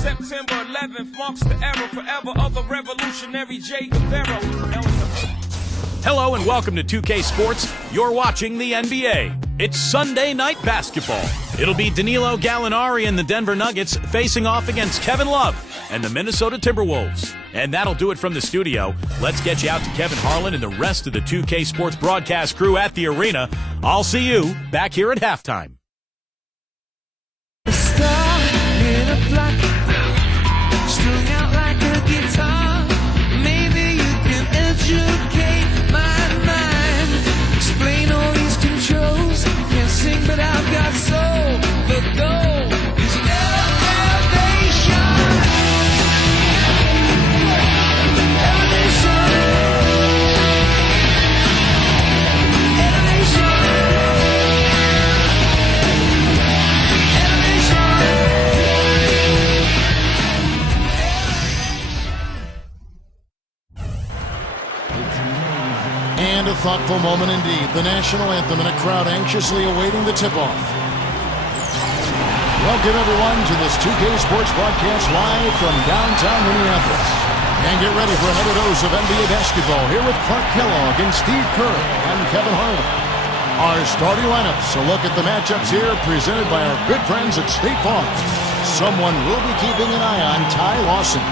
September 11th marks the era forever of the revolutionary Che Guevara. Hello and welcome to 2K Sports. You're watching the NBA. It's Sunday night basketball. It'll be Danilo Gallinari and the Denver Nuggets facing off against Kevin Love and the Minnesota Timberwolves. And that'll do it from the studio. Let's get you out to Kevin Harlan and the rest of the 2K Sports broadcast crew at the arena. I'll see you back here at halftime. A star in a black, strung out like a guitar. Maybe you can educate my mind. Explain all these controls. Can't sing, but I've got soul. The goal is elevation. And a thoughtful moment indeed. The national anthem and a crowd anxiously awaiting the tip-off. Welcome everyone to this 2K Sports broadcast live from downtown Minneapolis. And get ready for another dose of NBA basketball here with Clark Kellogg and Steve Kerr and Kevin Harlan. Our starting lineups, a look at the matchups here presented by our good friends at State Farm. Someone will be keeping an eye on Ty Lawson.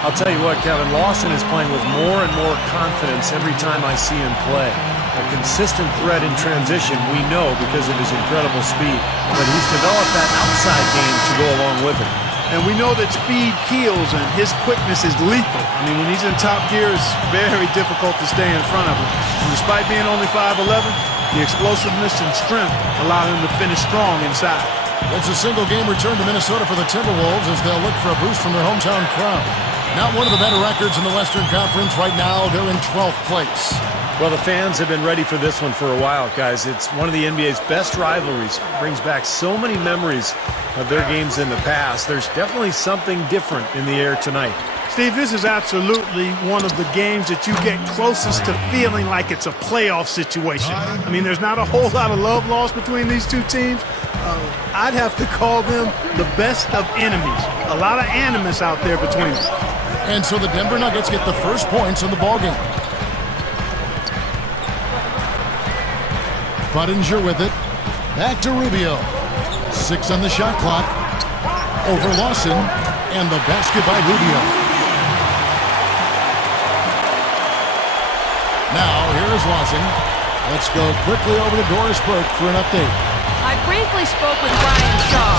I'll tell you what, Kevin, Lawson is playing with more and more confidence every time I see him play. A consistent threat in transition, we know, because of his incredible speed. But he's developed that outside game to go along with it. And we know that speed kills, and his quickness is lethal. I mean, when he's in top gear, it's very difficult to stay in front of him. And despite being only 5'11", the explosiveness and strength allow him to finish strong inside. It's a single-game return to Minnesota for the Timberwolves as they'll look for a boost from their hometown crowd. Not one of the better records in the Western Conference right now. They're in 12th place. Well, the fans have been ready for this one for a while, guys. It's one of the NBA's best rivalries. Brings back so many memories of their games in the past. There's definitely something different in the air tonight. Steve, this is absolutely one of the games that you get closest to feeling like it's a playoff situation. I mean, there's not a whole lot of love lost between these two teams. I'd have to call them the best of enemies. A lot of animus out there between them. And so the Denver Nuggets get the first points in the ballgame. Budinger with it. Back to Rubio. 6 on the shot clock. Over Lawson. And the basket by Rubio. Now, here's Lawson. Let's go quickly over to Doris Burke for an update. I briefly spoke with Brian Shaw.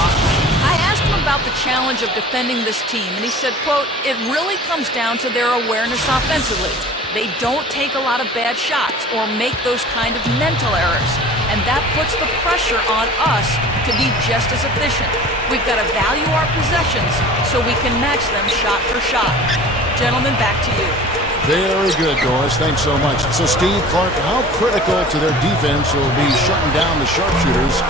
I asked him about the challenge of defending this team, and he said, quote, it really comes down to their awareness offensively. They don't take a lot of bad shots or make those kind of mental errors, and that puts the pressure on us to be just as efficient. We've got to value our possessions so we can match them shot for shot. Gentlemen, back to you. Very good, Doris. Thanks so much. So, Steve, Clark, how critical to their defense will be shutting down the sharpshooters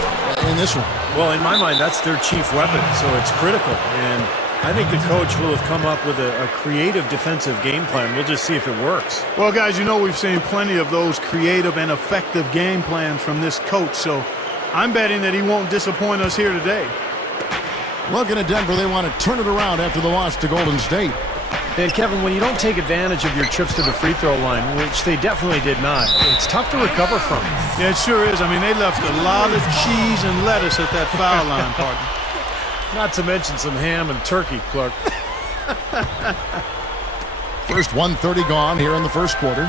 in this one? Well, in my mind, that's their chief weapon, so it's critical. And I think the coach will have come up with a creative defensive game plan. We'll just see if it works. Well, guys, you know we've seen plenty of those creative and effective game plans from this coach, so I'm betting that he won't disappoint us here today. Looking at Denver, they want to turn it around after the loss to Golden State. And, Kevin, when you don't take advantage of your trips to the free throw line, which they definitely did not, it's tough to recover from. Yeah, it sure is. I mean, they left a lot of cheese and lettuce at that foul line, partner. Not to mention some ham and turkey, Clark. First 1:30 gone here in the first quarter.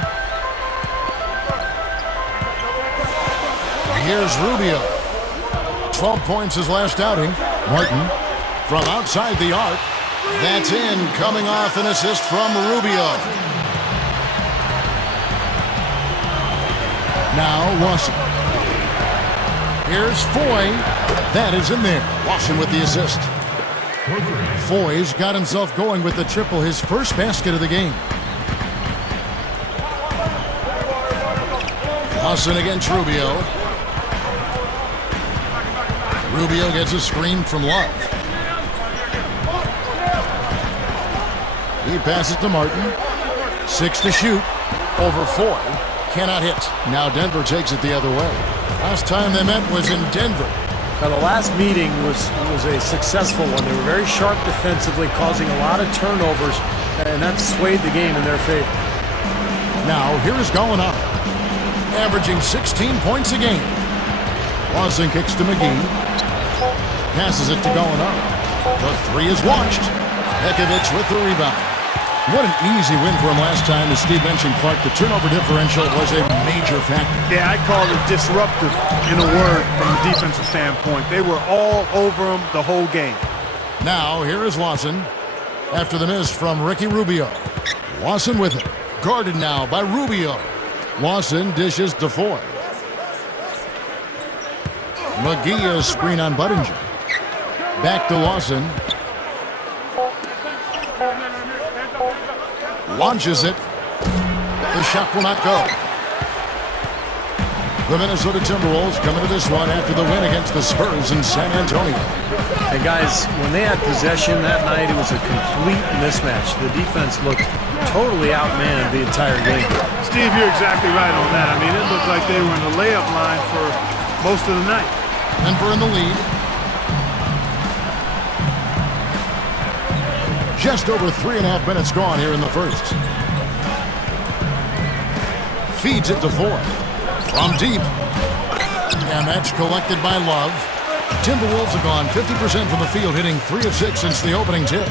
Here's Rubio. 12 points his last outing. Martin from outside the arc. That's in, coming off an assist from Rubio. Now Lawson. Here's Foy. That is in there. Lawson with the assist. Foy's got himself going with the triple, his first basket of the game. Lawson against Rubio. Rubio gets a screen from Love. He passes to Martin. 6 to shoot. Over 4. Cannot hit. Now Denver takes it the other way. Last time they met was in Denver. Now, the last meeting was a successful one. They were very sharp defensively, causing a lot of turnovers, and that swayed the game in their favor. Now, here is Gallinari, averaging 16 points a game. Lawson kicks to McGee. Passes it to Gallinari. The three is launched. Pekovic with the rebound. What an easy win for him last time. As Steve mentioned, Clark, the turnover differential was a major factor. Yeah, I'd call it disruptive in a word from a defensive standpoint. They were all over him the whole game. Now, here is Lawson after the miss from Ricky Rubio. Lawson with it. Guarded now by Rubio. Lawson dishes to Foy. McGee is screen on Budinger. Back to Lawson. Launches it. The shot will not go. The Minnesota Timberwolves coming to this one after the win against the Spurs in San Antonio. Hey, guys, when they had possession that night, it was a complete mismatch. The defense looked totally outmanned the entire game. Steve, you're exactly right on that. I mean, it looked like they were in the layup line for most of the night. Denver in the lead. Just over 3.5 minutes gone here in the first. Feeds it to Ford. From deep. And that's collected by Love. Timberwolves have gone 50% from the field, hitting 3 of 6 since the opening tip.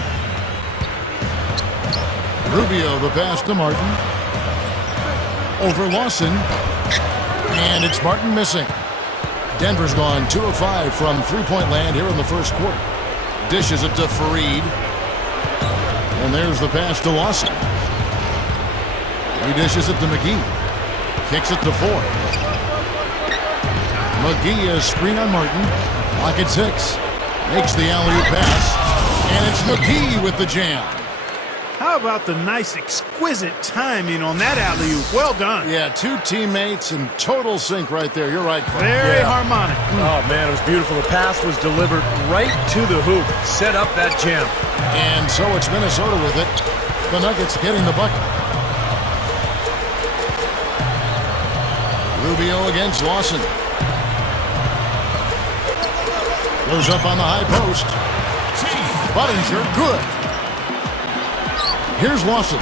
Rubio the pass to Martin. Over Lawson. And it's Martin missing. Denver's gone 2 of 5 from three-point land here in the first quarter. Dishes it to Fareed. And there's the pass to Lawson. He dishes it to McGee. Kicks it to Ford. McGee is screen on Martin. Lock at 6. Makes the alley-oop pass. And it's McGee with the jam. How about the nice, exquisite timing on that alley-oop? Well done. Yeah, 2 teammates in total sync right there. You're right. Very harmonic. Oh, man, it was beautiful. The pass was delivered right to the hoop. Set up that jam. And so it's Minnesota with it. The Nuggets getting the bucket. Rubio against Lawson. Goes up on the high post. Budinger, good. Here's Lawson.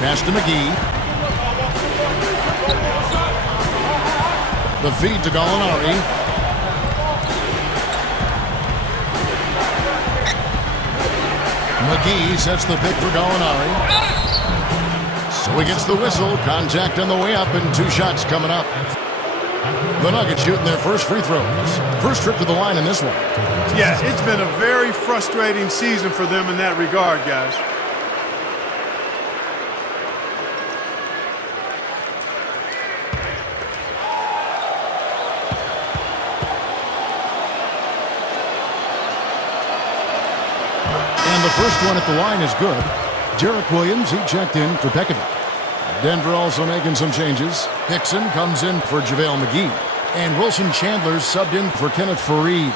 Pass to McGee. The feed to Gallinari. McGee sets the pick for Gallinari. So he gets the whistle. Contact on the way up and 2 shots coming up. The Nuggets shooting their first free throws. First trip to the line in this one. Yeah, it's been a very frustrating season for them in that regard, guys. And the first one at the line is good. Derek Williams, he checked in for Pekovic. Denver also making some changes. Hickson comes in for JaVale McGee. And Wilson Chandler subbed in for Kenneth Fareed.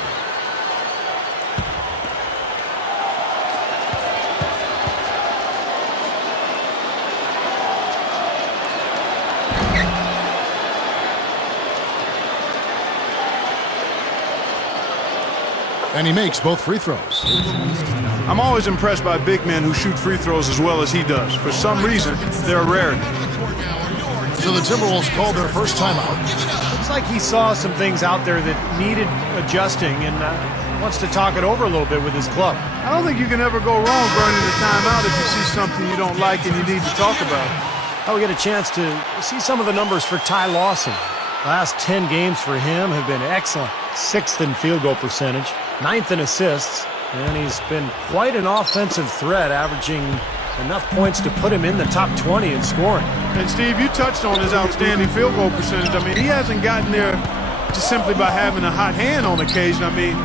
And he makes both free throws. I'm always impressed by big men who shoot free throws as well as he does. For some reason, they're a rarity. So the Timberwolves called their first timeout. Looks like he saw some things out there that needed adjusting and wants to talk it over a little bit with his club. I don't think you can ever go wrong burning the timeout if you see something you don't like and you need to talk about it. Oh, we get a chance to see some of the numbers for Ty Lawson. Last 10 games for him have been excellent. 6th in field goal percentage, 9th in assists, and he's been quite an offensive threat, averaging enough points to put him in the top 20 in scoring. And Steve, you touched on his outstanding field goal percentage. I mean, he hasn't gotten there just simply by having a hot hand on occasion. I mean,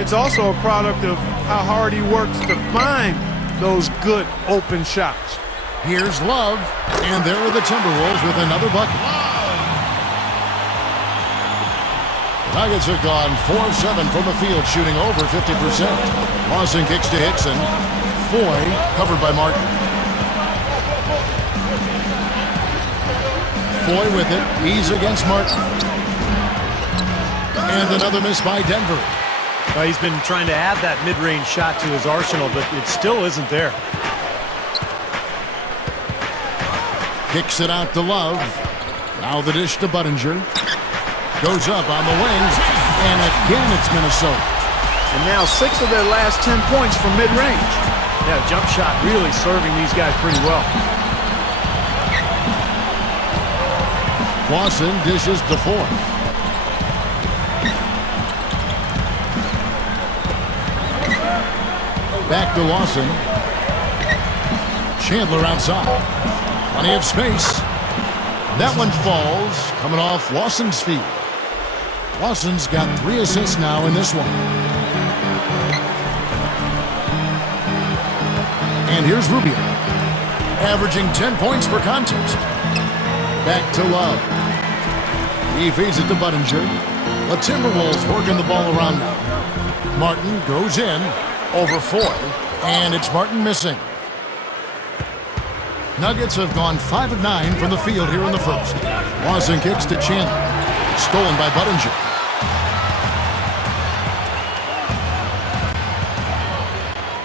it's also a product of how hard he works to find those good open shots. Here's Love, and there are the Timberwolves with another bucket. The Nuggets have gone 4 of 7 from the field, shooting over 50%. Lawson kicks to Hickson. Foy covered by Martin. Foy with it. He's against Martin. And another miss by Denver. Well, he's been trying to add that mid-range shot to his arsenal, but it still isn't there. Kicks it out to Love. Now the dish to Budinger. Goes up on the wing. And again it's Minnesota. And now 6 of their last 10 points from mid-range. Yeah, jump shot really serving these guys pretty well. Lawson dishes to Foy. Back to Lawson. Chandler outside. Plenty of space. That one falls, coming off Lawson's feet. Lawson's got 3 assists now in this one. And here's Rubio, averaging 10 points per contest. Back to Love. He feeds it to Budinger. The Timberwolves working the ball around now. Martin goes in over Foy, and it's Martin missing. Nuggets have gone 5 of 9 from the field here in the first. Lawson kicks to Chandler. Stolen by Budinger.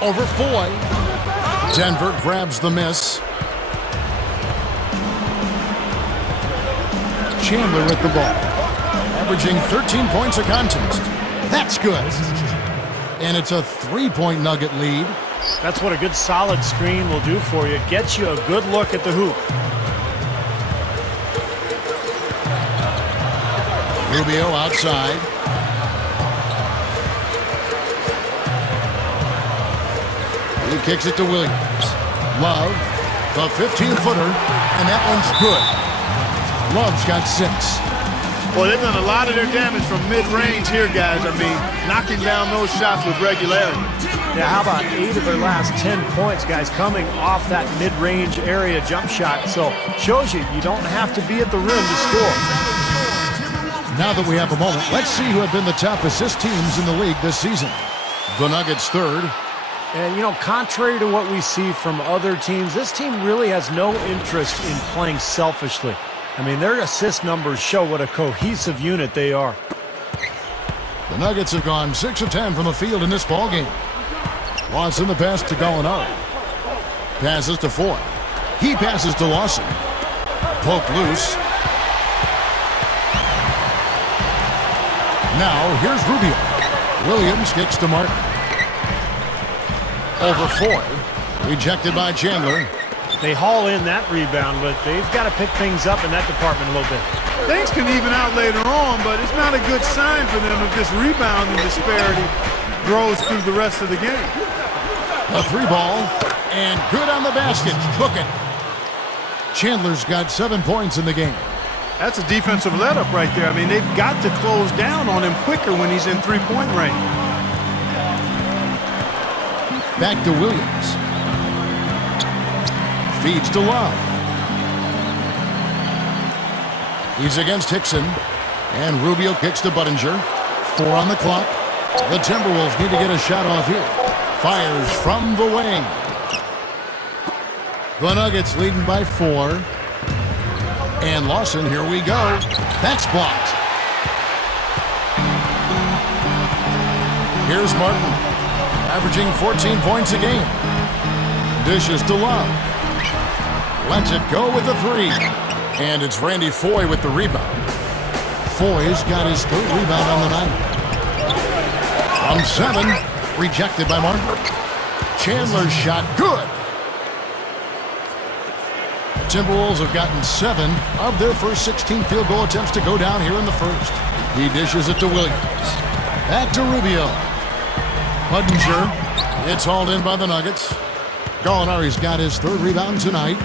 Over Foy. Denver grabs the miss. Chandler with the ball. Averaging 13 points a contest. That's good. And it's a 3-point Nugget lead. That's what a good solid screen will do for you. It gets you a good look at the hoop. Rubio outside. He kicks it to Williams. Love, the 15-footer, and that one's good. Love's got 6. Boy, they've done a lot of their damage from mid-range here, guys. I mean, knocking down those shots with regularity. Yeah, how about 8 of their last 10 points, guys, coming off that mid-range area jump shot. So, shows you don't have to be at the rim to score. Now that we have a moment, let's see who have been the top assist teams in the league this season. The Nuggets third. And, contrary to what we see from other teams, this team really has no interest in playing selfishly. I mean, their assist numbers show what a cohesive unit they are. The Nuggets have gone 6 of 10 from the field in this ballgame. Lawson the pass to Gallinari. Passes to Foy. He passes to Lawson. Poke loose. Now here's Rubio. Williams kicks to Martin. Over Foy. Rejected by Chandler. They haul in that rebound, but they've got to pick things up in that department a little bit. Things can even out later on, but it's not a good sign for them if this rebounding disparity grows through the rest of the game. A 3-ball, and good on the basket. Book it. Chandler's got 7 points in the game. That's a defensive let-up right there. I mean, they've got to close down on him quicker when he's in 3-point range. Back to Williams. Feeds to Love. He's against Hickson. And Rubio kicks to Budinger. 4 on the clock. The Timberwolves need to get a shot off here. Fires from the wing. The Nuggets leading by 4. And Lawson, here we go. That's blocked. Here's Martin. Averaging 14 points a game. Dishes to Love. Lets it go with the 3. And it's Randy Foy with the rebound. Foy's got his 3rd rebound on the night. From 7, rejected by Martin. Chandler's shot, good. The Timberwolves have gotten 7 of their first 16 field goal attempts to go down here in the first. He dishes it to Williams. Back to Rubio. Budinger. It's hauled in by the Nuggets. Gallinari's got his 3rd rebound tonight.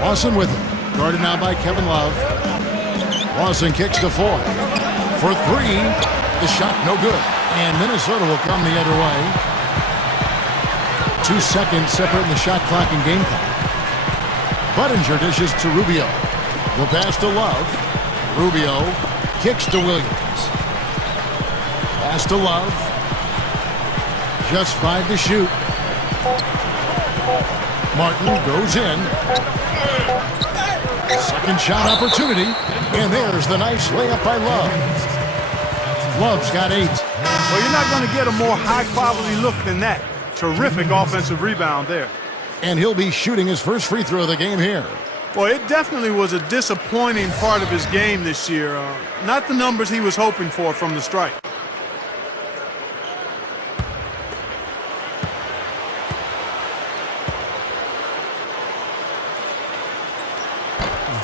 Lawson with it. Guarded now by Kevin Love. Lawson kicks to Foy. For 3. The shot no good. And Minnesota will come the other way. 2 seconds separating the shot clock and game clock. Budinger dishes to Rubio. The pass to Love. Rubio kicks to Williams. Pass to Love. Just 5 to shoot. Martin goes in. Second shot opportunity. And there's the nice layup by Love. Love's got 8. Well, you're not going to get a more high-quality look than that. Terrific offensive rebound there. And he'll be shooting his first free throw of the game here. Well, it definitely was a disappointing part of his game this year. Not the numbers he was hoping for from the strike.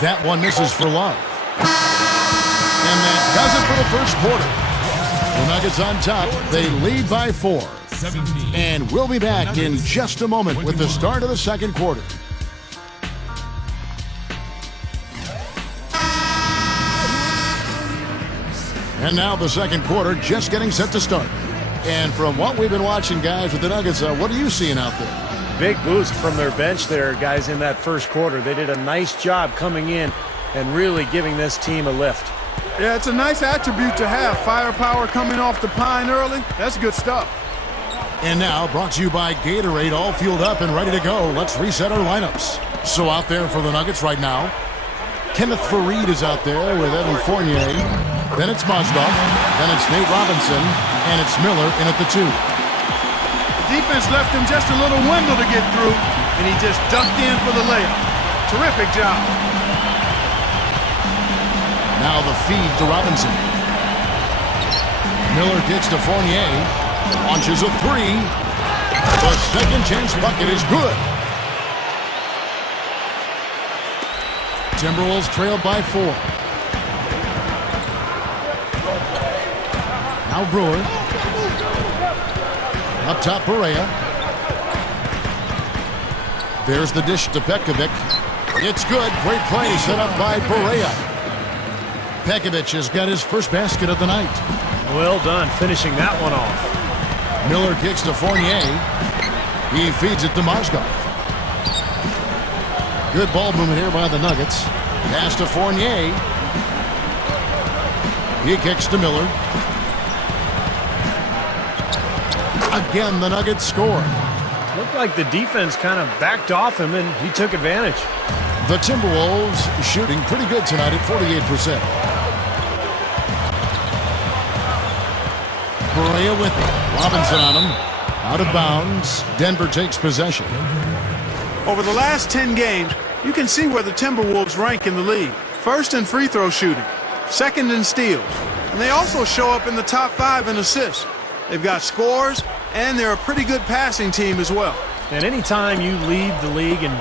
That one misses for Love. And that does it for the first quarter. The Nuggets on top. They lead by 4. And we'll be back in just a moment with the start of the second quarter. And now the second quarter just getting set to start. And from what we've been watching, guys, with the Nuggets, what are you seeing out there? Big boost from their bench there, guys, in that first quarter. They did a nice job coming in and really giving this team a lift. Yeah, it's a nice attribute to have. Firepower coming off the pine early. That's good stuff. And now, brought to you by Gatorade, all fueled up and ready to go. Let's reset our lineups. So out there for the Nuggets right now, Kenneth Faried is out there with Evan Fournier. Then it's Mozgov. Then it's Nate Robinson. And it's Miller in at the 2. Defense left him just a little window to get through, and he just ducked in for the layup. Terrific job. Now the feed to Robinson. Miller kicks to Fournier. Launches a 3. The second chance bucket is good. Timberwolves trailed by 4. Now Brewer. Up top, Barea. There's the dish to Pekovic. It's good. Great play set up by Barea. Pekovic has got his first basket of the night. Well done, finishing that one off. Miller kicks to Fournier. He feeds it to Mozgov. Good ball movement here by the Nuggets. Pass to Fournier. He kicks to Miller. Again, the Nuggets score. Looked like the defense kind of backed off him, and he took advantage. The Timberwolves shooting pretty good tonight at 48%. Barea with it. Robinson on him. Out of bounds. Denver takes possession. Over the last 10 games, you can see where the Timberwolves rank in the league. First in free throw shooting. Second in steals. And they also show up in the top 5 in assists. They've got scores, and they're a pretty good passing team as well. And anytime you lead the league in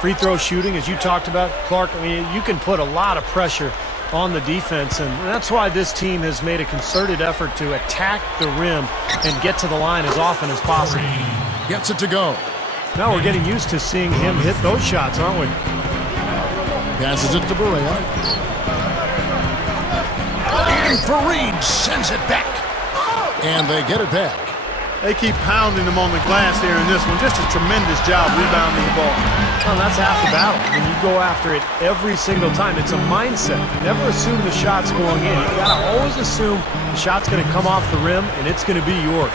free throw shooting, as you talked about, Clark, I mean, you can put a lot of pressure on the defense, and that's why this team has made a concerted effort to attack the rim and get to the line as often as possible. Gets it to go. Now we're getting used to seeing him hit those shots, aren't we? Passes it to Barea. And Faried sends it back. And they get it back. They keep pounding them on the glass here in this one. Just a tremendous job rebounding the ball. Well, that's half the battle. When you go after it every single time, it's a mindset. Never assume the shot's going in. You gotta always assume the shot's gonna come off the rim and it's gonna be yours.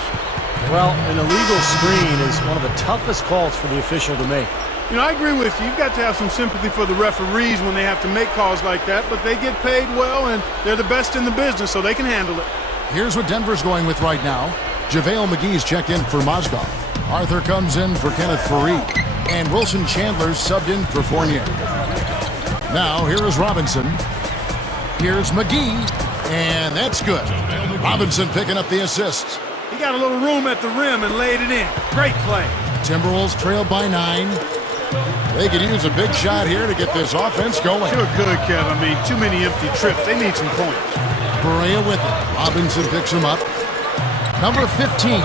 Well, an illegal screen is one of the toughest calls for the official to make. You know, I agree with you. You've got to have some sympathy for the referees when they have to make calls like that, but they get paid well and they're the best in the business, so they can handle it. Here's what Denver's going with right now. JaVale McGee's checked in for Mozgov. Arthur comes in for Kenneth Faried. And Wilson Chandler's subbed in for Fournier. Now, here is Robinson. Here's McGee. And that's good. Robinson picking up the assist. He got a little room at the rim and laid it in. Great play. Timberwolves trailed by 9. They could use a big shot here to get this offense going. Sure could, Kev. I mean, too many empty trips. They need some points. Barea with it. Robinson picks him up. Number 15.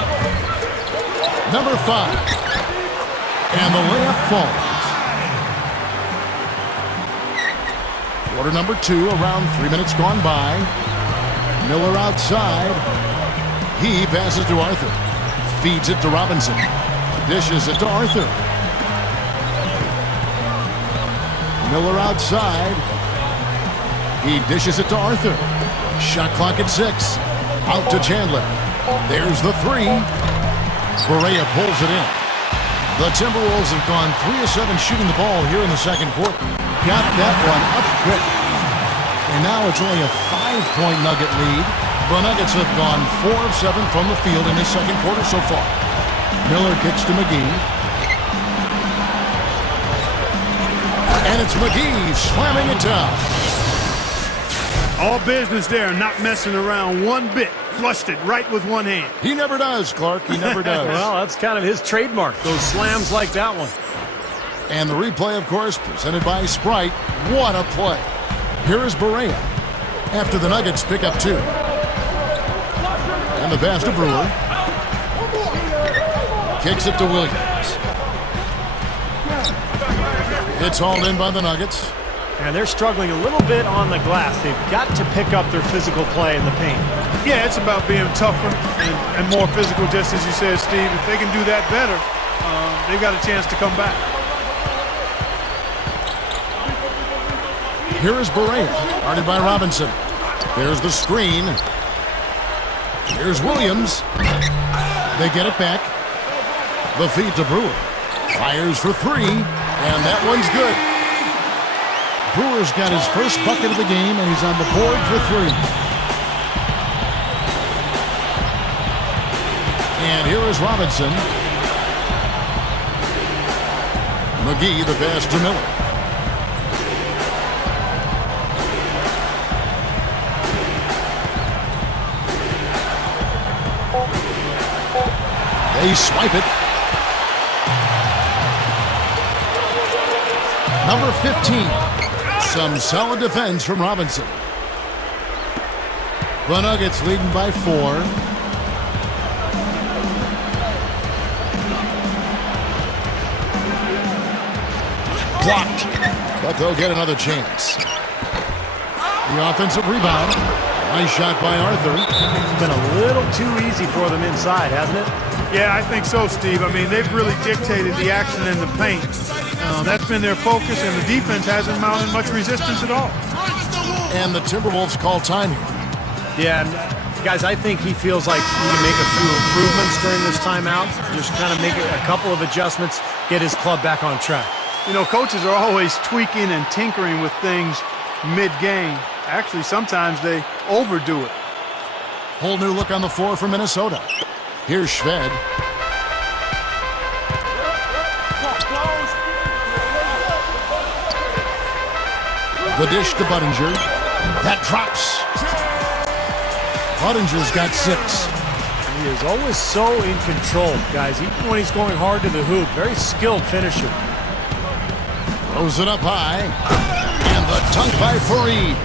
Number 5. And the layup falls. Quarter number 2, around 3 minutes gone by. Miller outside. He passes to Arthur. Feeds it to Robinson. Dishes it to Arthur. Miller outside. He dishes it to Arthur. Shot clock at 6. Out to Chandler. There's the 3. Barea pulls it in. The Timberwolves have gone 3 of 7 shooting the ball here in the second quarter. got that one up quick. And now it's only a 5-point Nugget lead. The Nuggets have gone 4 of 7 from the field in this second quarter so far. Miller kicks to McGee. And it's McGee slamming it down. All business there, not messing around one bit. Flushed it right with one hand. He never does, Clark. He never does. Well, that's kind of his trademark, those slams like that one. And the replay, of course, presented by Sprite. What a play. Here is Barea after the Nuggets pick up 2. And the pass to Brewer. Kicks it to Williams. It's hauled in by the Nuggets. And they're struggling a little bit on the glass. They've got to pick up their physical play in the paint. Yeah, it's about being tougher and more physical, just as you said, Steve. If they can do that better, they've got a chance to come back. Here is Barea, guarded by Robinson. There's the screen. Here's Williams. They get it back. The feed to Brewer. Fires for 3, and that one's good. Brewer's got his first bucket of the game, and he's on the board for 3. And here is Robinson. McGee, the pass to Miller. They swipe it. Number 15. Some solid defense from Robinson. The Nuggets leading by 4. Blocked. But they'll get another chance. The offensive rebound. Nice shot by Arthur. It's been a little too easy for them inside, hasn't it? Yeah, I think so, Steve. I mean, they've really dictated the action in the paint. That's been their focus, and the defense hasn't mounted much resistance at all. And the Timberwolves call time here. Yeah, and guys, I think he feels like he can make a few improvements during this timeout. Just kind of make a couple of adjustments, get his club back on track. You know, coaches are always tweaking and tinkering with things mid-game. Actually, sometimes they overdo it. Whole new look on the floor for Minnesota. Here's Shved. The dish to Budinger. That drops. Budinger's got 6. He is always so in control, guys. Even when he's going hard to the hoop, very skilled finisher. Throws it up high. And the dunk by Fareed.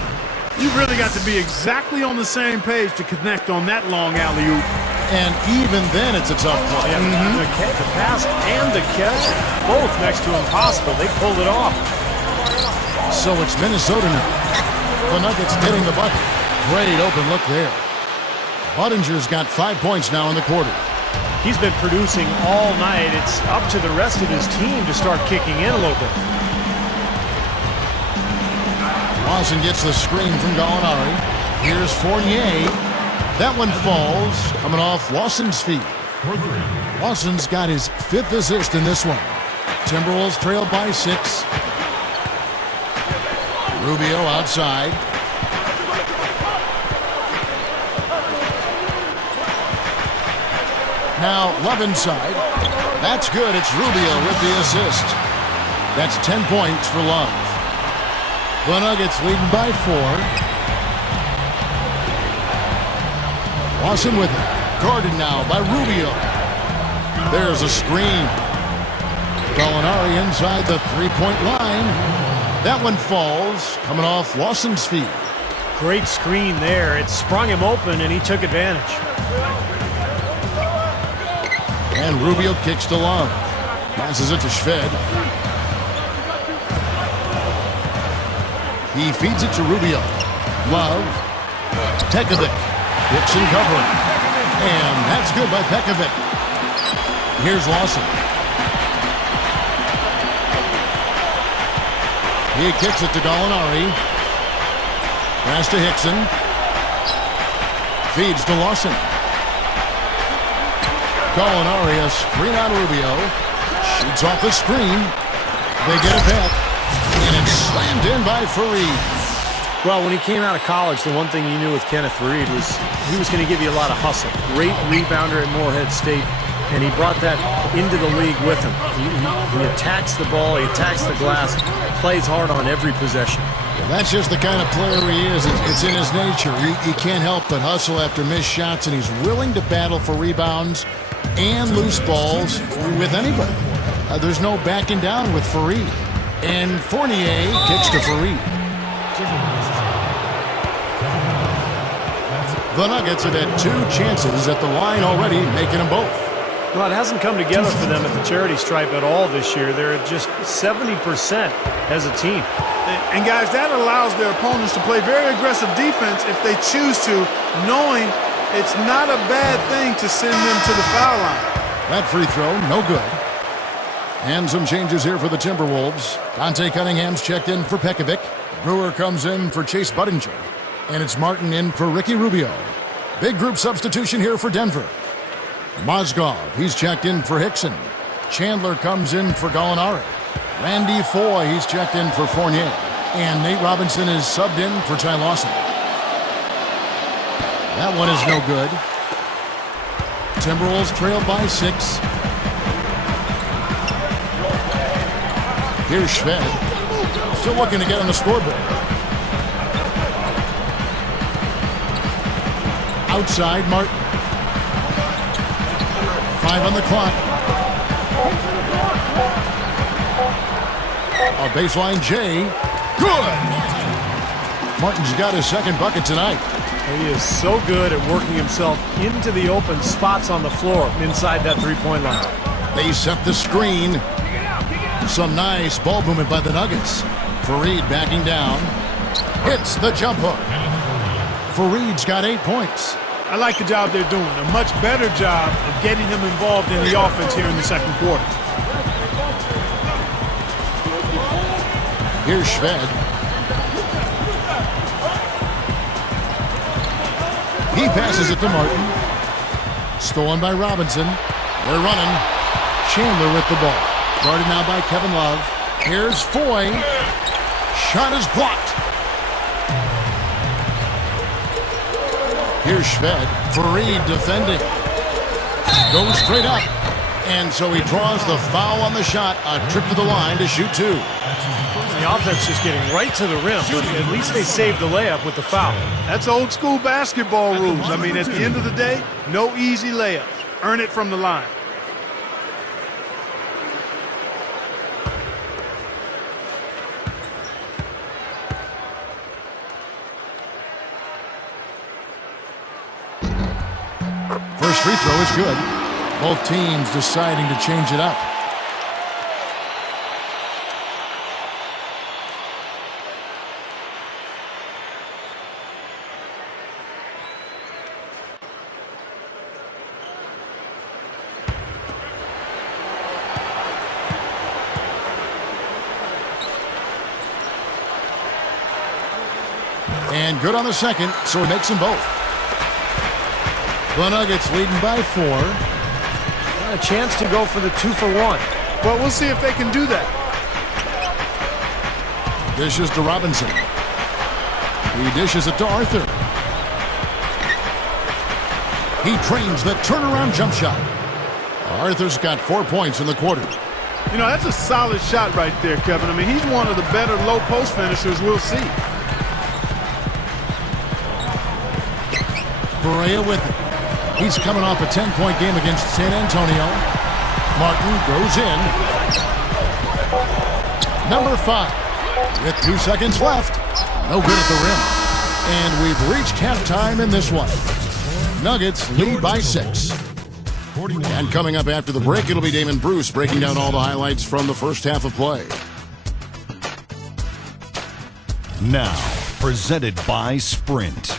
You really got to be exactly on the same page to connect on that long alley-oop. And even then, it's a tough play. Yeah, the pass and the catch, both next to impossible. They pulled it off. So it's Minnesota now. The Nuggets getting the bucket. Great open look there. Budinger's got 5 points now in the quarter. He's been producing all night. It's up to the rest of his team to start kicking in a little bit. Lawson gets the screen from Gallinari. Here's Fournier. That one falls, coming off Lawson's feet. Lawson's got his 5th assist in this one. Timberwolves trail by 6. Rubio outside. Now Love inside. That's good. It's Rubio with the assist. That's 10 points for Love. The Nuggets leading by 4. Lawson with it. Guarded now by Rubio. There's a screen. Gallinari inside the 3-point line. That one falls, coming off Lawson's feet. Great screen there. It sprung him open, and he took advantage. And Rubio kicks to Love. Passes it to Shved. He feeds it to Rubio. Love. Pekovic. Dixon covering. And that's good by Pekovic. Here's Lawson. He kicks it to Gallinari. Pass to Hickson. Feeds to Lawson. Gallinari, a screen on Rubio. Shoots off the screen. They get it back. And it's slammed in by Fareed. Well, when he came out of college, the one thing you knew with Kenneth Fareed was he was going to give you a lot of hustle. Great rebounder at Morehead State, and he brought that into the league with him. He attacks the ball, he attacks the glass, plays hard on every possession. Well, that's just the kind of player he is. It's in his nature. He can't help but hustle after missed shots, and he's willing to battle for rebounds and loose balls with anybody. There's no backing down with Fareed. And Fournier kicks to Fareed. The Nuggets have had 2 chances at the line already, making them both. Well, it hasn't come together for them at the charity stripe at all this year. They're at just 70% as a team. And guys, that allows their opponents to play very aggressive defense if they choose to, knowing it's not a bad thing to send them to the foul line. That free throw, no good. And some changes here for the Timberwolves. Dante Cunningham's checked in for Pekovic. Brewer comes in for Chase Budinger. And it's Martin in for Ricky Rubio. Big group substitution here for Denver. Mozgov, he's checked in for Hickson. Chandler comes in for Gallinari. Randy Foy, he's checked in for Fournier. And Nate Robinson is subbed in for Ty Lawson. That one is no good. Timberwolves trail by 6. Here's Shved. Still looking to get on the scoreboard. Outside, Martin. 5 on the clock. A baseline J. Good! Martin's got his second bucket tonight. He is so good at working himself into the open spots on the floor inside that three-point line. They set the screen. Some nice ball movement by the Nuggets. Fareed backing down. Hits the jump hook. Fareed's got 8 points. I like the job they're doing. A much better job of getting him involved in the offense here in the second quarter. Here's Shved. He passes it to Martin. Stolen by Robinson. They're running. Chandler with the ball. Guarded now by Kevin Love. Here's Foy. Shot is blocked. Here's Shved. Fareed defending. Goes straight up. And so he draws the foul on the shot. A trip to the line to shoot 2. The offense just getting right to the rim, but at least they saved the layup with the foul. That's old school basketball rules. I mean, at the end of the day, no easy layups. Earn it from the line. First free throw is good. Both teams deciding to change it up. And good on the second, so it makes them both. The Nuggets leading by 4. A chance to go for the 2-for-1. Well, we'll see if they can do that. Dishes to Robinson. He dishes it to Arthur. He trains the turnaround jump shot. Arthur's got 4 points in the quarter. You know, that's a solid shot right there, Kevin. I mean, he's one of the better low post finishers we'll see. Barea with it. He's coming off a 10-point game against San Antonio. Martin goes in. Number 5. With 2 seconds left. No good at the rim. And we've reached halftime in this one. Nuggets lead by 6. And coming up after the break, it'll be Damon Bruce breaking down all the highlights from the first half of play. Now, presented by Sprint.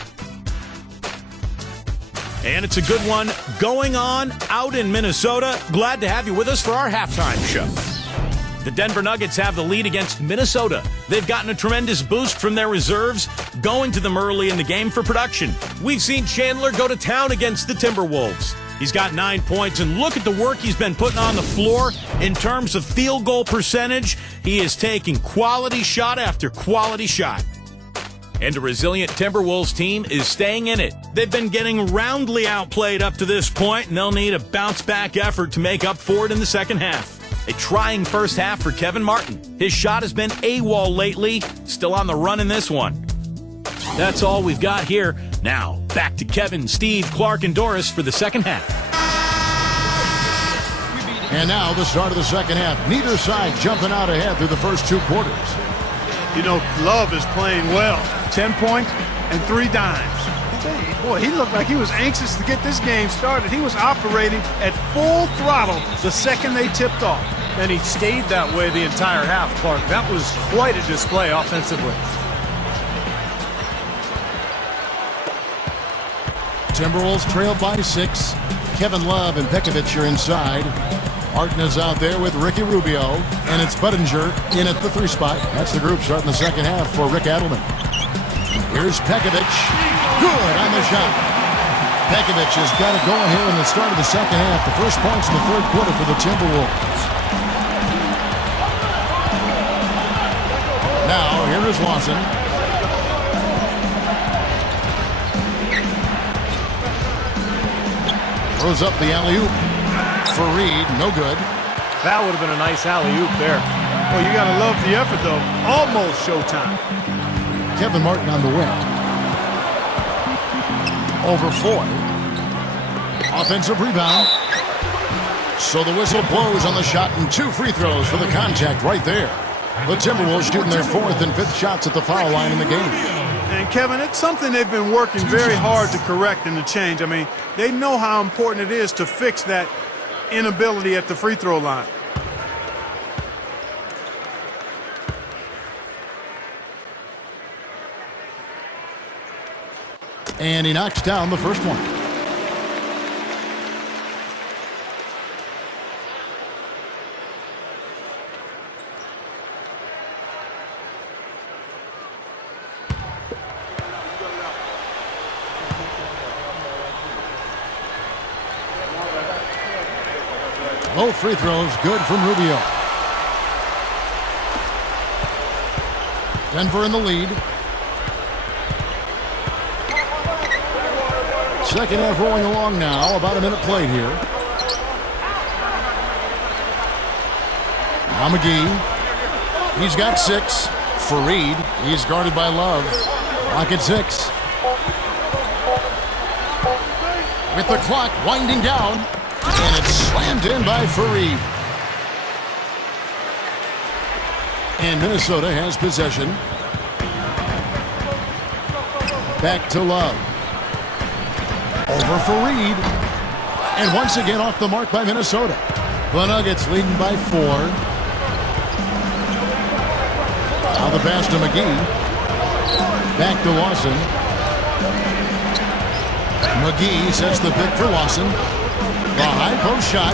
And it's a good one going on out in Minnesota. Glad to have you with us for our halftime show. The Denver Nuggets have the lead against Minnesota. They've gotten a tremendous boost from their reserves, going to them early in the game for production. We've seen Chandler go to town against the Timberwolves. He's got 9 points, and look at the work he's been putting on the floor in terms of field goal percentage. He is taking quality shot after quality shot. And a resilient Timberwolves team is staying in it. They've been getting roundly outplayed up to this point, and they'll need a bounce-back effort to make up for it in the second half. A trying first half for Kevin Martin. His shot has been AWOL lately, still on the run in this one. That's all we've got here. Now, back to Kevin, Steve, Clark, and Doris for the second half. And now the start of the second half. Neither side jumping out ahead through the first 2 quarters. You know, Love is playing well. 10 points and 3 dimes. Boy, he looked like he was anxious to get this game started. He was operating at full throttle the second they tipped off. And he stayed that way the entire half, Clark. That was quite a display offensively. Timberwolves trail by 6. Kevin Love and Pekovic are inside. Martin is out there with Ricky Rubio, and it's Budinger in at the 3 spot. That's the group starting the second half for Rick Adelman. Here's Pekovic. Good on the shot. Pekovic has got it going here in the start of the second half. The first points in the third quarter for the Timberwolves. Now, here is Lawson. Throws up the alley-oop. Fareed, no good. That would have been a nice alley-oop there. Well, you got to love the effort, though. Almost showtime. Kevin Martin on the wing. Over 4. Offensive rebound. So the whistle blows on the shot, and 2 free throws for the contact right there. The Timberwolves shooting their 4th and 5th shots at the foul line in the game. And, Kevin, it's something they've been working very hard to correct and to change. I mean, they know how important it is to fix that inability at the free throw line. And he knocks down the first one. Both free throws good from Rubio. Denver in the lead. Second half rolling along now. About a minute played here. Now McGee. He's got 6. Fareed. He's guarded by Love. Clock at 6. With the clock winding down. And it's slammed in by Fareed. And Minnesota has possession. Back to Love. Over Fareed. And once again off the mark by Minnesota. The Nuggets leading by 4. Now the pass to McGee. Back to Lawson. McGee sets the pick for Lawson. The high post shot.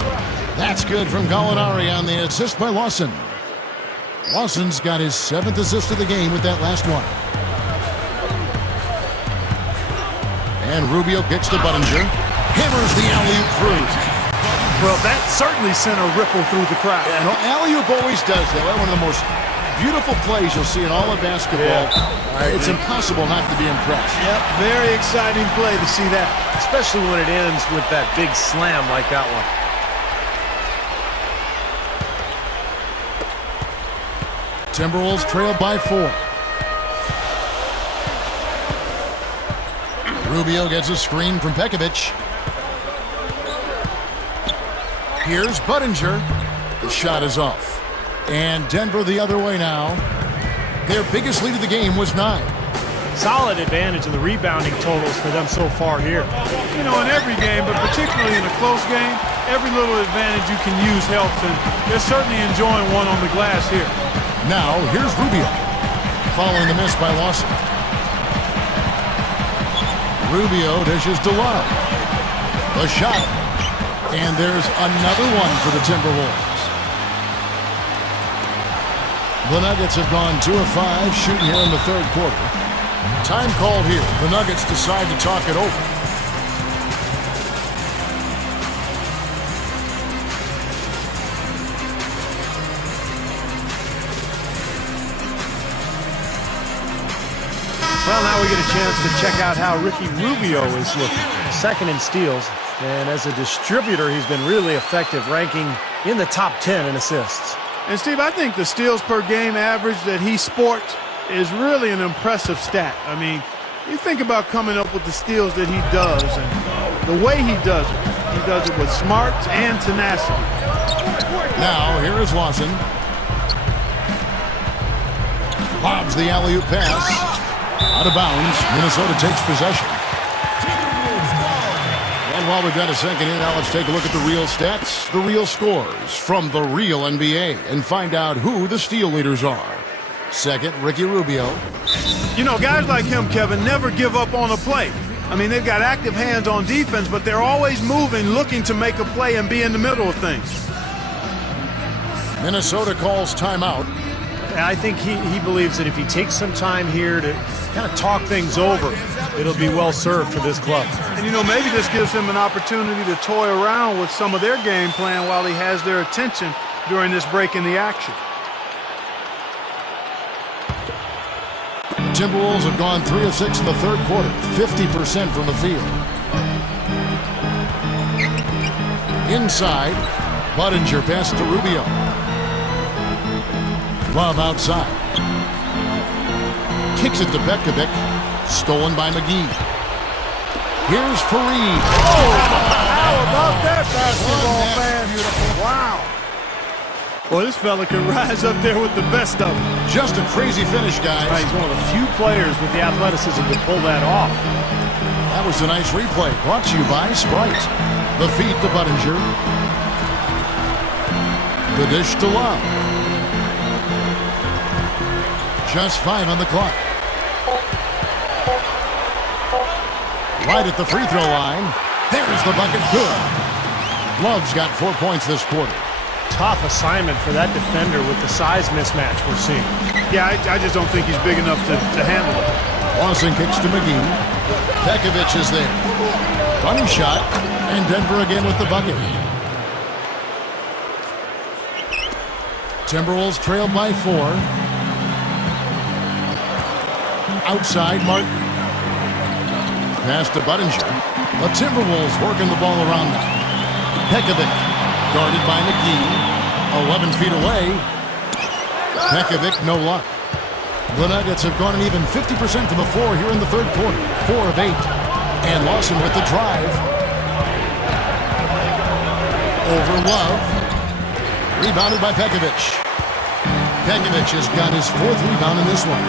That's good from Gallinari on the assist by Lawson. Lawson's got his 7th assist of the game with that last one. And Rubio kicks to Budinger. Hammers the alley-oop through. Well, that certainly sent a ripple through the crowd. And alley-oop always does that. One of the most beautiful plays you'll see in all of basketball. Yeah, it's impossible not to be impressed. Yep, very exciting play to see that. Especially when it ends with that big slam like that one. Timberwolves trail by 4. Rubio gets a screen from Pekovic. Here's Budinger. The shot is off. And Denver the other way now. Their biggest lead of the game was 9. Solid advantage in the rebounding totals for them so far here. You know, in every game, but particularly in a close game, every little advantage you can use helps, and they're certainly enjoying one on the glass here. Now, here's Rubio. Following the miss by Lawson. Rubio dishes to Love. The shot. And there's another one for the Timberwolves. The Nuggets have gone 2 of 5 shooting here in the third quarter. Time called here. The Nuggets decide to talk it over. Well, now we get a chance to check out how Ricky Rubio is looking. Second in steals, and as a distributor, he's been really effective, ranking in the top 10 in assists. And Steve, I think the steals per game average that he sports is really an impressive stat. I mean, you think about coming up with the steals that he does and the way he does it with smarts and tenacity. Now, here is Lawson. Lobs the alley-oop pass. Out of bounds. Minnesota takes possession. And while we've got a second in, now let's take a look at the real stats, the real scores from the real NBA, and find out who the steal leaders are. Second, Ricky Rubio. You know, guys like him, Kevin, never give up on a play. I mean, they've got active hands on defense, but they're always moving, looking to make a play and be in the middle of things. Minnesota calls timeout. I think he believes that if he takes some time here to kind of talk things over, it'll be well served for this club. And, you know, maybe this gives him an opportunity to toy around with some of their game plan while he has their attention during this break in the action. The Timberwolves have gone 3 of 6 in the third quarter, 50% from the field. Inside, Budinger passes to Rubio. Love outside. Kicks it to Petkovic. Stolen by McGee. Here's Fareed. Oh, how about that basketball, man? Wow. Well, this fella can rise up there with the best of them. Just a crazy finish, guys. He's one of the few players with the athleticism to pull that off. That was a nice replay. Brought to you by Sprite. The feed to Budinger. The dish to Love. Just 5 on the clock. Right at the free throw line. There's the bucket. Good. Love's got 4 points this quarter. Tough assignment for that defender with the size mismatch we're seeing. Yeah, I just don't think he's big enough to handle it. Lawson kicks to McGee. Petkovic is there. Running shot. And Denver again with the bucket. Timberwolves trailed by 4. Outside, Martin. Pass to Budinger. The Timberwolves working the ball around now. Petkovic, guarded by McGee. 11 feet away. Petkovic, no luck. The Nuggets have gone an even 50% from the floor here in the third quarter. 4 of 8. And Lawson with the drive. Over Love. Rebounded by Petkovic. Petkovic has got his 4th rebound in this one.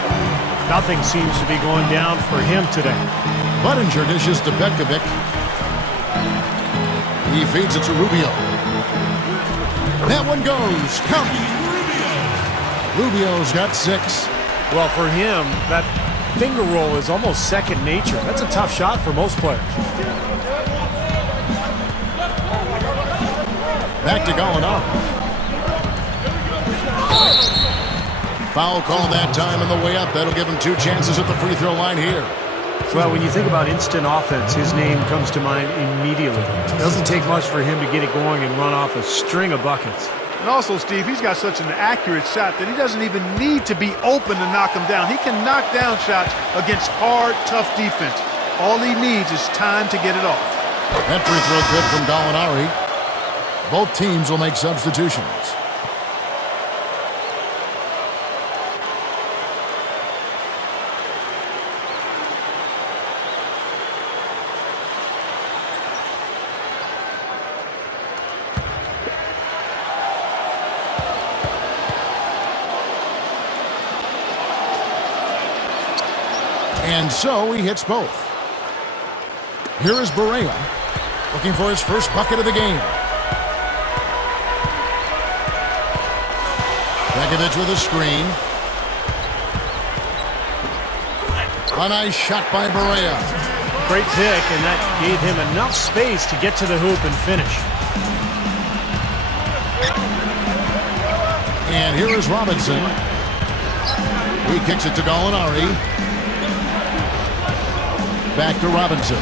Nothing seems to be going down for him today. Budinger dishes to Petkovic. He feeds it to Rubio. That one goes. Count. Rubio's got 6. Well, for him, that finger roll is almost second nature. That's a tough shot for most players. Back to Gallinari. Foul call that time on the way up. That'll give him 2 chances at the free throw line here. Well, when you think about instant offense, his name comes to mind immediately. It doesn't take much for him to get it going and run off a string of buckets. And also, Steve, he's got such an accurate shot that he doesn't even need to be open to knock him down. He can knock down shots against hard, tough defense. All he needs is time to get it off. That free throw good from Gallinari. Both teams will make substitutions. And so he hits both. Here is Barea, looking for his first bucket of the game. Petkovic with a screen. A nice shot by Barea. Great pick, and that gave him enough space to get to the hoop and finish. And here is Robinson. He kicks it to Gallinari. Back to Robinson.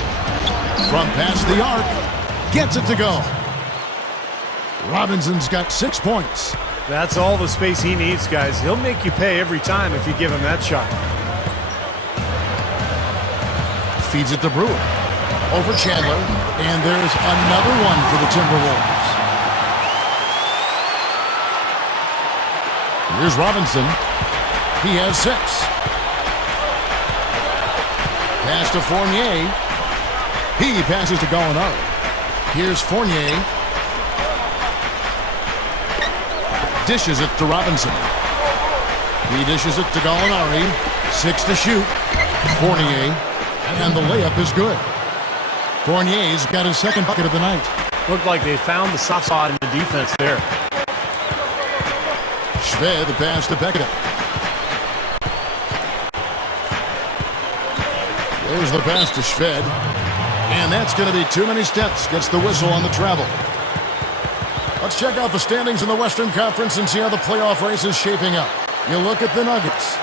From past the arc. Gets it to go. Robinson's got 6 points. That's all the space he needs, guys. He'll make you pay every time if you give him that shot. feeds it to Brewer. Over Chandler, and there's another one for the Timberwolves. Here's Robinson. He has 6. Pass to Fournier. He passes to Gallinari. Here's Fournier. Dishes it to Robinson. He dishes it to Gallinari. 6 to shoot. Fournier. And the layup is good. Fournier's got his second bucket of the night. Looked like they found the soft spot in the defense there. Shved, the pass to Beckett. There's the pass to Shved. And that's going to be too many steps. Gets the whistle on the travel. Let's check out the standings in the Western Conference and see how the playoff race is shaping up. You look at the Nuggets.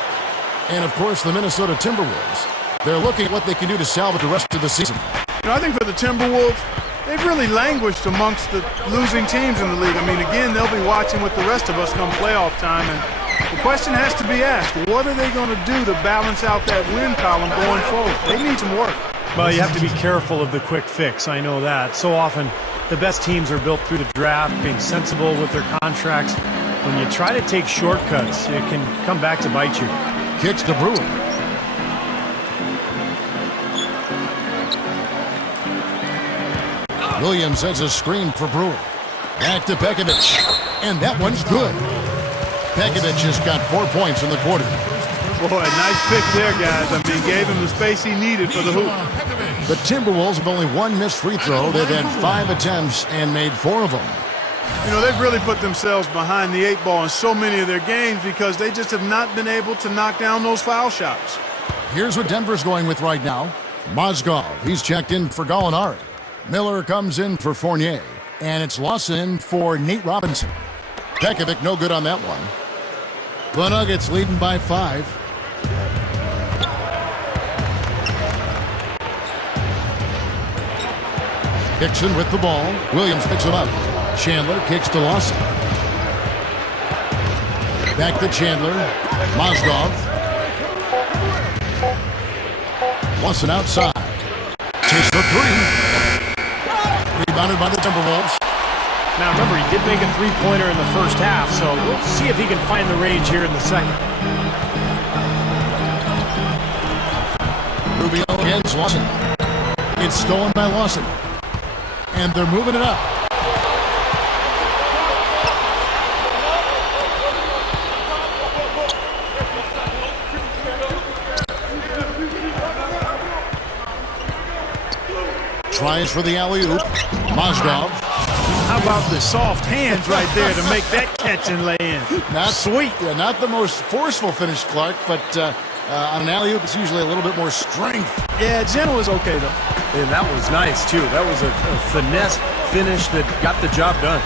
And, of course, the Minnesota Timberwolves. They're looking at what they can do to salvage the rest of the season. You know, I think for the Timberwolves, they've really languished amongst the losing teams in the league. I mean, again, they'll be watching with the rest of us come playoff time. And the question has to be asked, what are they going to do to balance out that win column going forward? They need some work. Well, you have to be careful of the quick fix. I know that. So often, the best teams are built through the draft, being sensible with their contracts. When you try to take shortcuts, it can come back to bite you. Kicks to Brewer. Williams sets a screen for Brewer. Back to Pekovic. And that one's good. Pekovic just got 4 points in the quarter. Boy, nice pick there, guys. I mean, gave him the space he needed for the hoop. The Timberwolves have only 1 missed free throw. They've had 5 attempts and made 4 of them. You know, they've really put themselves behind the 8 ball in so many of their games because they just have not been able to knock down those foul shots. Here's what Denver's going with right now. Mozgov, he's checked in for Gallinari. Miller comes in for Fournier. And it's Lawson for Nate Robinson. Pekovic no good on that one. The Nuggets leading by 5. Dixon with the ball. Williams picks him up. Chandler kicks to Lawson. Back to Chandler. Mozgov. Lawson outside. Takes the 3. Rebounded by the Timberwolves. Now remember, he did make a three-pointer in the first half, so we'll see if he can find the range here in the second. Rubio against Lawson. It's stolen by Lawson. And they're moving it up. Tries for the alley-oop. Mozgov. How about the soft hands right there to make that catch and lay in? Not sweet. Yeah, not the most forceful finish, Clark, but on an alley-oop, it's usually a little bit more strength. Yeah, gentle is okay, though. And that was nice, too. That was a finesse finish that got the job done.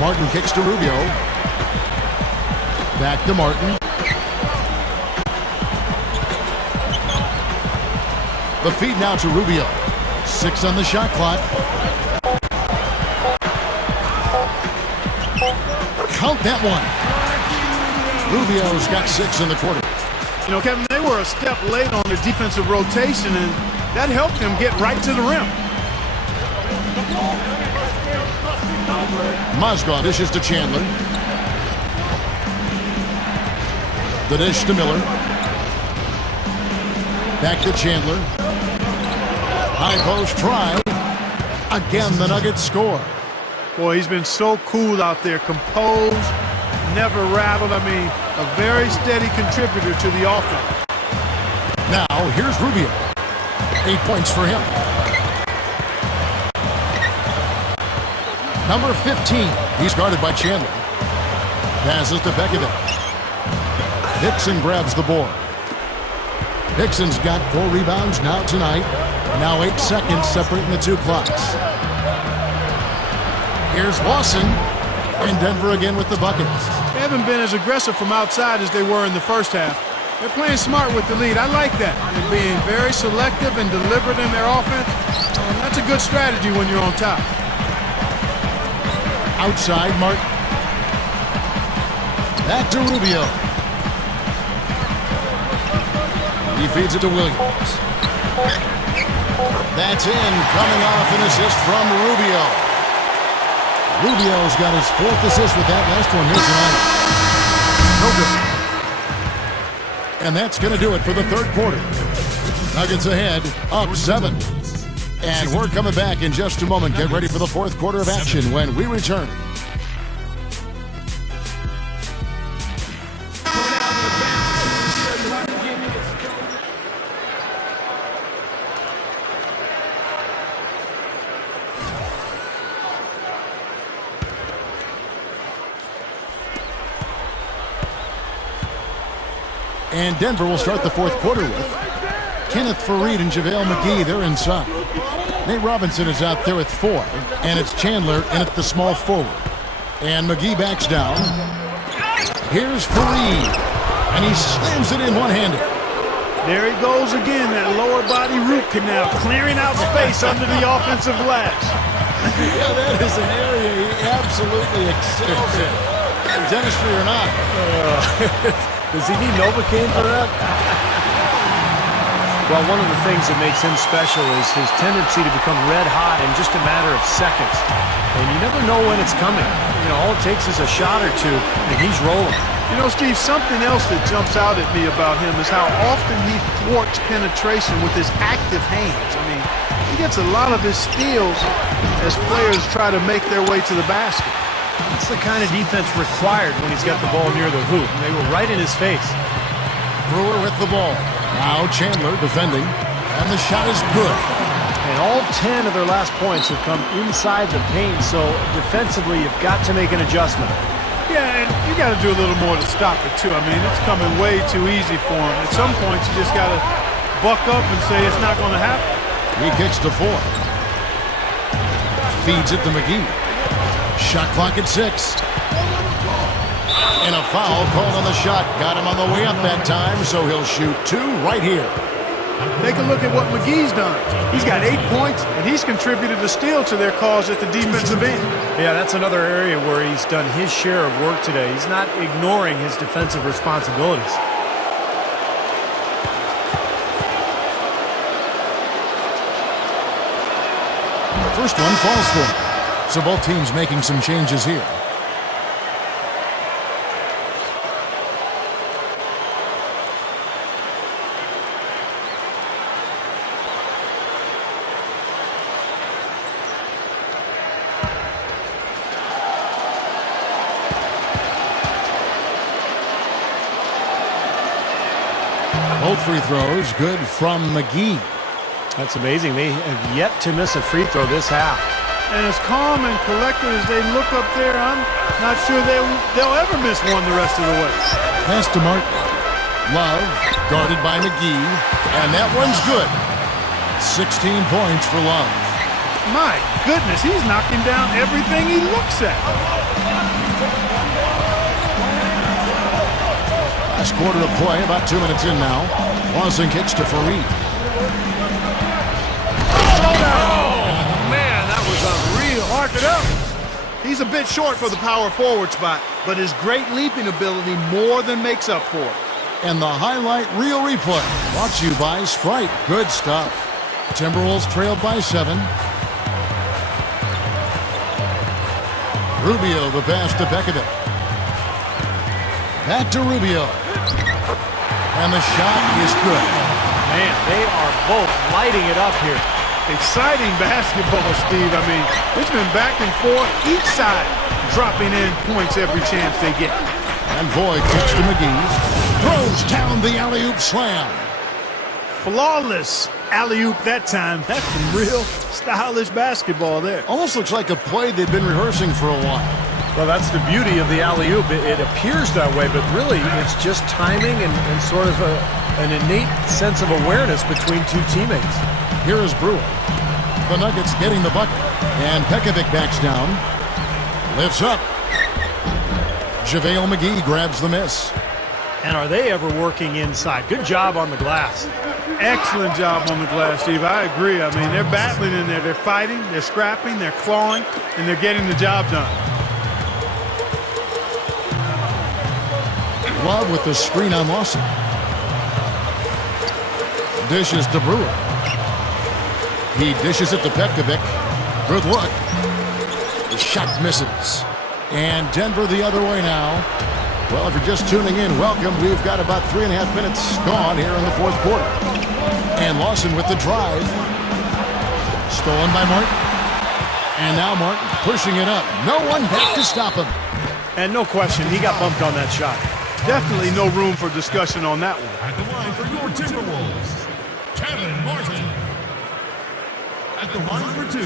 Martin kicks to Rubio. Back to Martin. The feed now to Rubio. 6 on the shot clock. Count that one. Rubio's got 6 in the quarter. You know, Kevin, they were a step late on their defensive rotation, and that helped them get right to the rim. Mozgov dishes to Chandler. The dish to Miller. Back to Chandler. High post try. Again, the Nuggets score. Boy, he's been so cool out there, composed, never rattled. I mean, a very steady contributor to the offense. Now, here's Rubio. 8 points for him. Number 15. He's guarded by Chandler. Passes to Pekovic. Dixon grabs the board. Dixon's got 4 rebounds now tonight. Now 8 seconds separating the 2 clocks. Here's Lawson. And Denver again with the bucket. They haven't been as aggressive from outside as they were in the first half. They're playing smart with the lead. I like that. They're being very selective and deliberate in their offense. And that's a good strategy when you're on top. Outside, Martin. Back to Rubio. He feeds it to Williams. That's in, coming off an assist from Rubio. Rubio's got his 4th assist with that last one here tonight. No good. And that's going to do it for the 3rd quarter. Nuggets ahead, up 7. And we're coming back in just a moment. Get ready for the 4th quarter of action when we return. And Denver will start the 4th quarter with Kenneth Faried and JaVale McGee. They're inside. Nate Robinson is out there at 4. And it's Chandler in at the small forward. And McGee backs down. Here's Faried. And he slams it in one-handed. There he goes again, that lower body root canal, clearing out space under the offensive glass. Yeah, that is an area he absolutely excels in. Dentistry or not. Does he need Novocaine for that? Well, one of the things that makes him special is his tendency to become red hot in just a matter of seconds. And you never know when it's coming. You know, all it takes is a shot or two, and he's rolling. You know, Steve, something else that jumps out at me about him is how often he thwarts penetration with his active hands. I mean, he gets a lot of his steals as players try to make their way to the basket. That's the kind of defense required when he's got the ball near the hoop. They were right in his face. Brewer with the ball. Now Chandler defending. And the shot is good. And all 10 of their last points have come inside the paint, so defensively you've got to make an adjustment. Yeah, and you got to do a little more to stop it, too. I mean, it's coming way too easy for him. At some point, you just got to buck up and say it's not going to happen. He kicks to 4. Feeds it to McGee. Shot clock at 6. And a foul called on the shot. Got him on the way up that time, so he'll shoot 2 right here. Take a look at what McGee's done. He's got 8 points, and he's contributed a steal to their cause at the defensive end. Yeah, that's another area where he's done his share of work today. He's not ignoring his defensive responsibilities. First one falls for him. So both teams making some changes here. Both free throws good from McGee. That's amazing. They have yet to miss a free throw this half. And as calm and collected as they look up there, I'm not sure they'll ever miss one the rest of the way. Pass to Martin. Love, guarded by McGee, and that one's good. 16 points for Love. My goodness, he's knocking down everything he looks at. Last quarter of play, about 2 minutes in now. Lawson kicks to Faried. Mark it up. He's a bit short for the power forward spot, but his great leaping ability more than makes up for it. And the highlight reel replay brought to you by Sprite. Good stuff. Timberwolves trailed by 7. Rubio the pass to Pekovic. Back to Rubio. And the shot is good. Man, they are both lighting it up here. Exciting basketball, Steve. I mean, it's been back and forth, each side dropping in points every chance they get. And Voigt kicks to McGee. Throws down the alley-oop slam. Flawless alley-oop that time. That's some real stylish basketball there. Almost looks like a play they've been rehearsing for a while. Well, that's the beauty of the alley-oop. It appears that way, but really it's just timing and sort of an innate sense of awareness between two teammates. Here is Brewer. The Nuggets getting the bucket. And Pekovic backs down. Lifts up. JaVale McGee grabs the miss. And are they ever working inside? Good job on the glass. Excellent job on the glass, Steve. I agree. I mean, they're battling in there. They're fighting, they're scrapping, they're clawing, and they're getting the job done. Love with the screen on Lawson. Dishes to Brewer. He dishes it to Petkovic. Good look. The shot misses. And Denver the other way now. Well, if you're just tuning in, welcome. We've got about 3.5 minutes gone here in the fourth quarter. And Lawson with the drive. Stolen by Martin. And now Martin pushing it up. No one back to stop him. And no question, he got bumped on that shot. Definitely no room for discussion on that one. At the line for your Timberwolves, Kevin Martin. At the line for 2.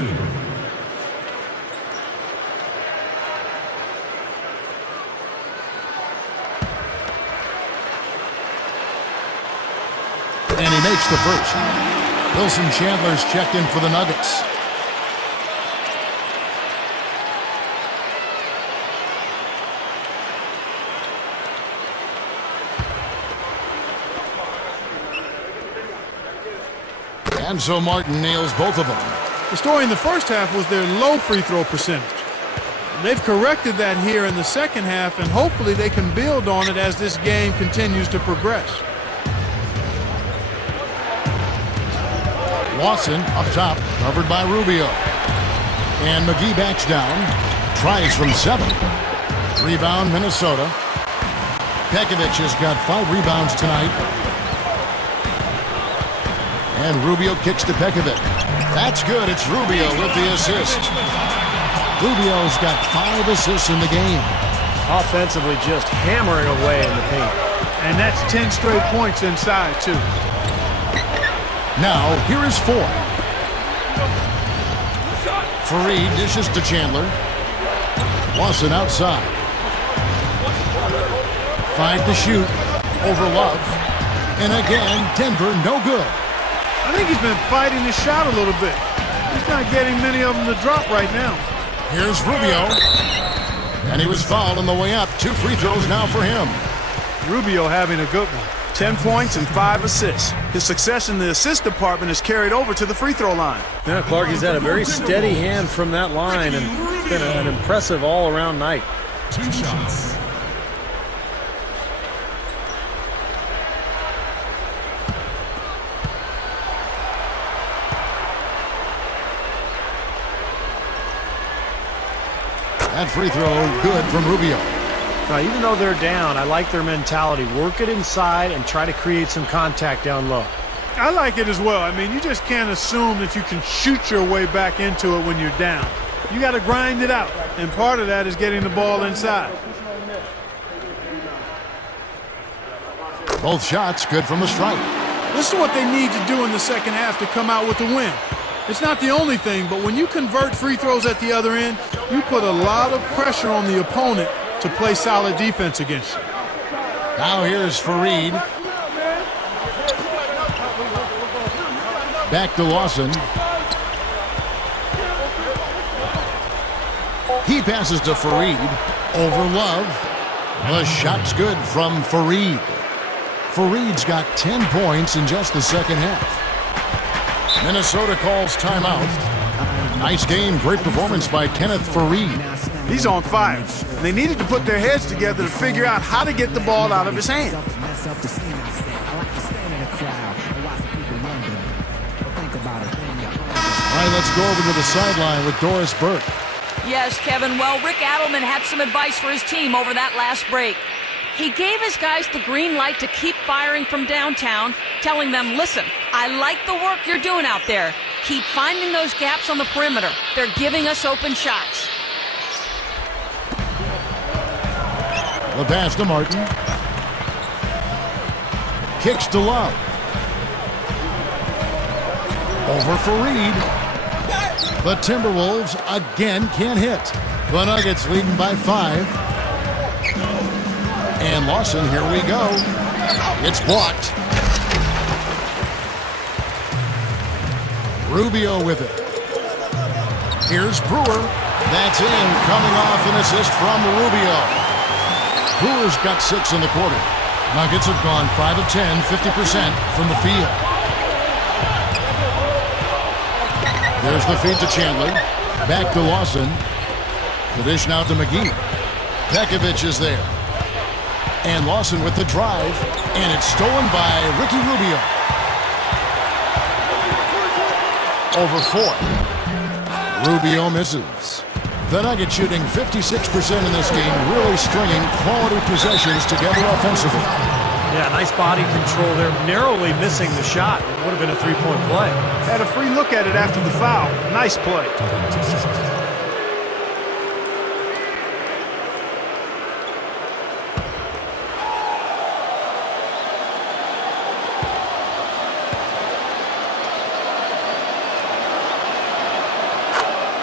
And he makes the first. Wilson Chandler's checked in for the Nuggets. And so Martin nails both of them. The story in the first half was their low free throw percentage. They've corrected that here in the second half, and hopefully they can build on it as this game continues to progress. Lawson up top, covered by Rubio. And McGee backs down. Tries from 7. Rebound, Minnesota. Petkovic has got 5 rebounds tonight. And Rubio kicks to Petkovic. That's good. It's Rubio with the assist. Rubio's got 5 assists in the game. Offensively, just hammering away in the paint. And that's 10 straight points inside, too. Now, here is 4. Fareed dishes to Chandler. Lawson outside. 5 to shoot. Over Love. And again, Denver no good. I think he's been fighting his shot a little bit. He's not getting many of them to drop right now. Here's Rubio. And he was fouled on the way up. 2 free throws now for him. Rubio having a good one. 10 points and 5 assists. His success in the assist department is carried over to the free throw line. Yeah, Clark, he's had a very steady hand from that line, and it's been an impressive all-around night. 2 shots. That free throw good from Rubio. Now, even though they're down, I like their mentality. Work it inside and try to create some contact down low. I like it as well. I mean, you just can't assume that you can shoot your way back into it when you're down. You got to grind it out, and part of that is getting the ball inside. Both shots good from the strike. This is what they need to do in the second half to come out with the win. It's not the only thing, but when you convert free throws at the other end, you put a lot of pressure on the opponent to play solid defense against you. Now here's Fareed. Back to Lawson. He passes to Fareed. Over Love. The shot's good from Fareed. Fareed's got 10 points in just the second half. Minnesota calls timeout. Nice game, great performance by Kenneth Fareed. He's on fire. They needed to put their heads together to figure out how to get the ball out of his hand. All right, let's go over to the sideline with Doris Burke. Yes, Kevin. Well, Rick Adelman had some advice for his team over that last break. He gave his guys the green light to keep firing from downtown, telling them, listen, I like the work you're doing out there. Keep finding those gaps on the perimeter. They're giving us open shots. The pass to Martin. Kicks to Love. Over Fareed. The Timberwolves again can't hit. The Nuggets leading by 5. And Lawson, here we go. It's blocked. Rubio with it. Here's Brewer. That's in, coming off an assist from Rubio. Brewer's got 6 in the quarter. Nuggets have gone 5 of 10, 50% from the field. There's the feed to Chandler. Back to Lawson. The dish now to McGee. Petkovic is there. And Lawson with the drive. And it's stolen by Ricky Rubio. Over 4. Rubio misses. The Nuggets shooting 56% in this game, really stringing quality possessions together offensively. Yeah, nice body control there, narrowly missing the shot. It would have been a three-point play. Had a free look at it after the foul. Nice play.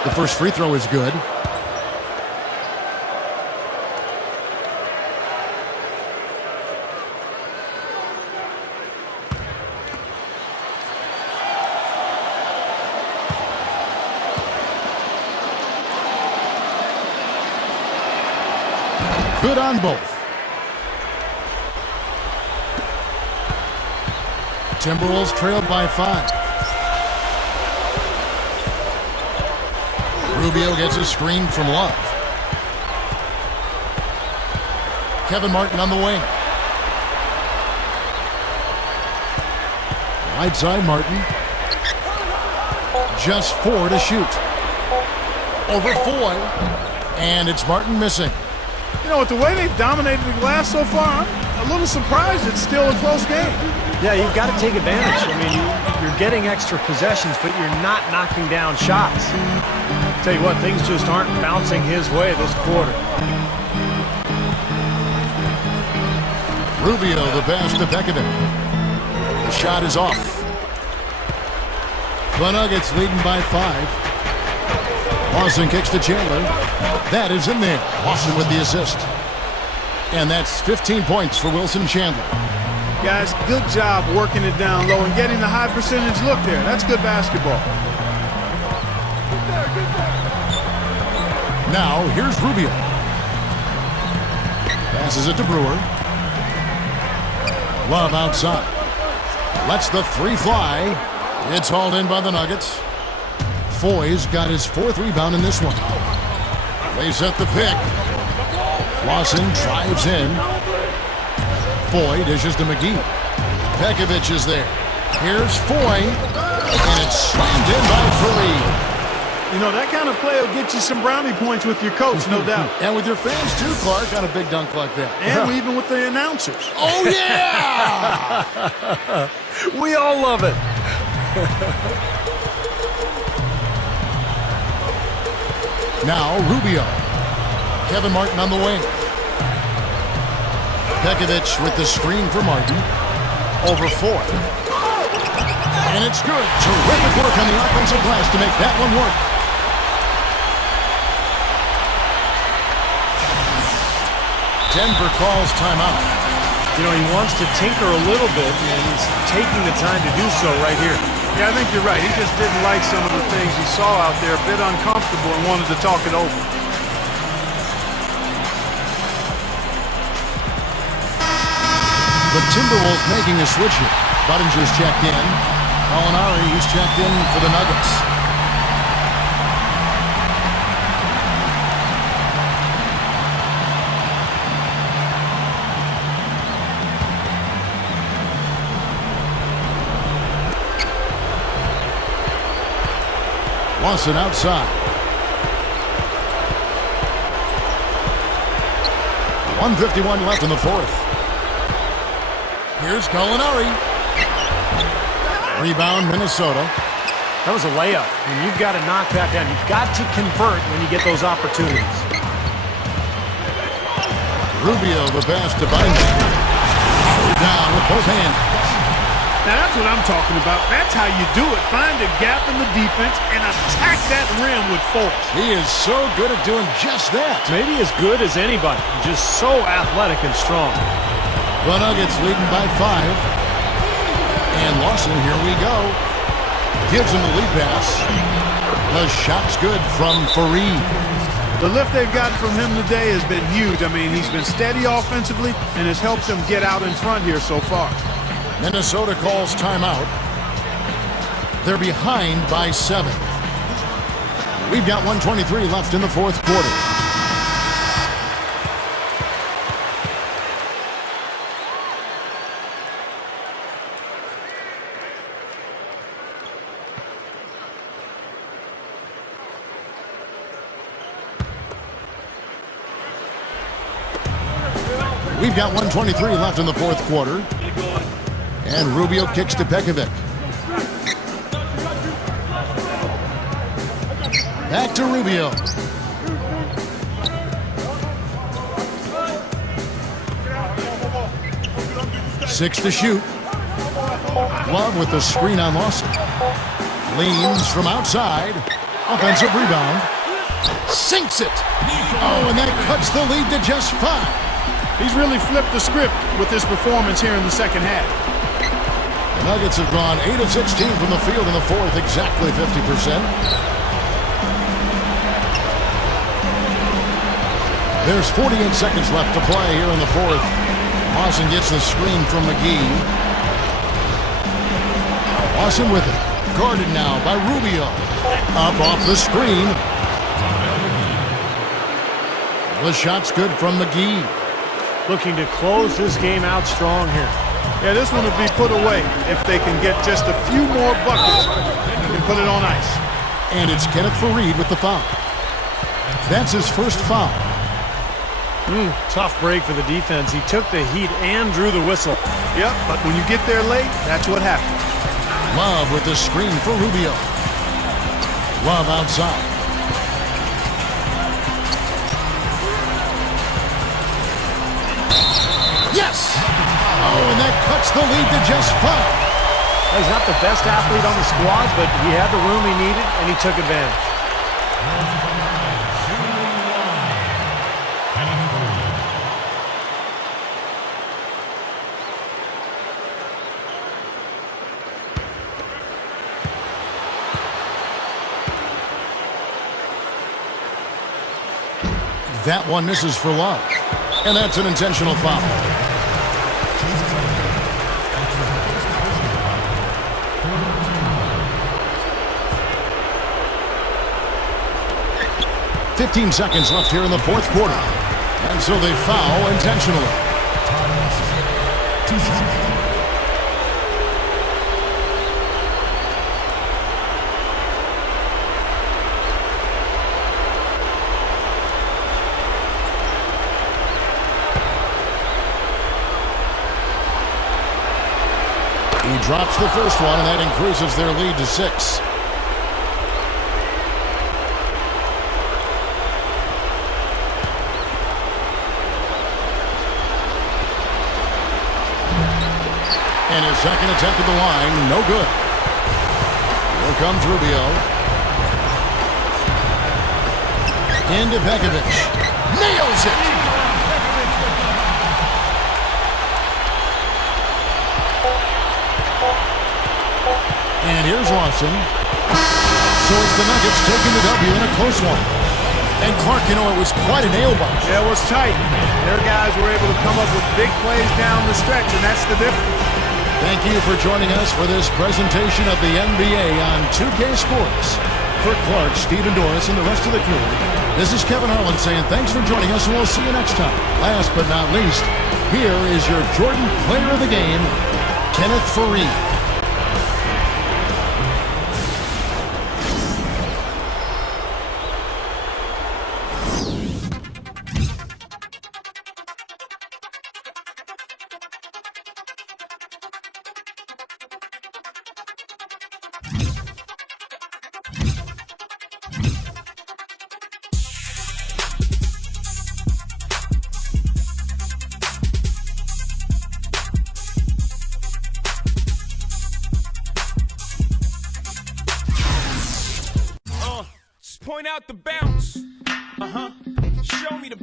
The first free throw is good. Good on both. Timberwolves trailed by 5. Rubio gets a screen from Love. Kevin Martin on the wing. Right side Martin. Just 4 to shoot. Over 4. And it's Martin missing. You know, with the way they've dominated the glass so far, I'm a little surprised it's still a close game. Yeah, you've got to take advantage. I mean, you're getting extra possessions, but you're not knocking down shots. Tell you what, things just aren't bouncing his way this quarter. Rubio, the pass to Pekovic. The shot is off. The Nuggets leading by 5. Lawson kicks to Chandler. That is in there. Lawson with the assist. And that's 15 points for Wilson Chandler. Guys, good job working it down low and getting the high percentage look there. That's good basketball. Now, here's Rubio. Passes it to Brewer. Love outside. Lets the 3 fly. It's hauled in by the Nuggets. Foy's got his 4th rebound in this one. They set the pick. Lawson drives in. Foy dishes to McGee. Pekovic is there. Here's Foy. And it's slammed in by Fareed. You know, that kind of play will get you some brownie points with your coach, no doubt. And with your fans too, Clark, on a big dunk like that. And even with the announcers. Oh, yeah! We all love it. Now, Rubio. Kevin Martin on the wing. Pekovic with the screen for Martin. Over 4. And it's good. Terrific work on the offensive glass to make that one work. Denver calls timeout. You know, he wants to tinker a little bit, and he's taking the time to do so right here. Yeah, I think you're right. He just didn't like some of the things he saw out there, a bit uncomfortable, and wanted to talk it over. The Timberwolves making a switch here. Buttinger's checked in. Gallinari, he's checked in for the Nuggets. Lawson outside. 1:51 left in the 4th. Here's Gallinari. Rebound, Minnesota. That was a layup, and you've got to knock that down. You've got to convert when you get those opportunities. Rubio, the pass to Buttinger. Down with both hands. Now, that's what I'm talking about. That's how you do it. Find a gap in the defense and attack that rim with force. He is so good at doing just that. Maybe as good as anybody. Just so athletic and strong. The Nuggets leading by 5. And Lawson, here we go. Gives him the lead pass. The shot's good from Fareed. The lift they've gotten from him today has been huge. I mean, he's been steady offensively and has helped them get out in front here so far. Minnesota calls timeout. They're behind by 7. We've got 1:23 left in the 4th quarter. We've got 1:23 left in the fourth quarter. And Rubio kicks to Pekovic. Back to Rubio. Six to shoot. Love with the screen on Lawson. Leans from outside. Offensive rebound. Sinks it. Oh, and that cuts the lead to just 5. He's really flipped the script with his performance here in the second half. The Nuggets have gone 8 of 16 from the field in the fourth, exactly 50%. There's 48 seconds left to play here in the fourth. Lawson gets the screen from McGee. Lawson with it. Guarded now by Rubio. Up off the screen. The shot's good from McGee. Looking to close this game out strong here. Yeah, this one will be put away if they can get just a few more buckets and put it on ice. And it's Kenneth Faried with the foul. That's his first foul. Tough break for the defense. He took the heat and drew the whistle. Yep, but when you get there late, that's what happens. Love with the screen for Rubio. Love outside. Yes! Oh, and that cuts the lead to just 5. He's not the best athlete on the squad, but he had the room he needed, and he took advantage. That one misses for Love. And that's an intentional foul. "15 seconds left here in the fourth quarter. And so they foul intentionally. He drops the first one, and that increases their lead to 6. And his second attempt at the line, no good. Here comes Rubio. Into Pekovic. Nails it! And here's Lawson. So it's the Nuggets taking the W in a close one. And Clark, you know, it was quite a nail-biter. Yeah, it was tight. Their guys were able to come up with big plays down the stretch, and that's the difference. Thank you for joining us for this presentation of the NBA on 2K Sports. For Clark, Stephen Doris, and the rest of the crew, this is Kevin Harlan saying thanks for joining us, and we'll see you next time. Last but not least, here is your Jordan Player of the Game, Kenneth Faried. Point out the bounce. Show me the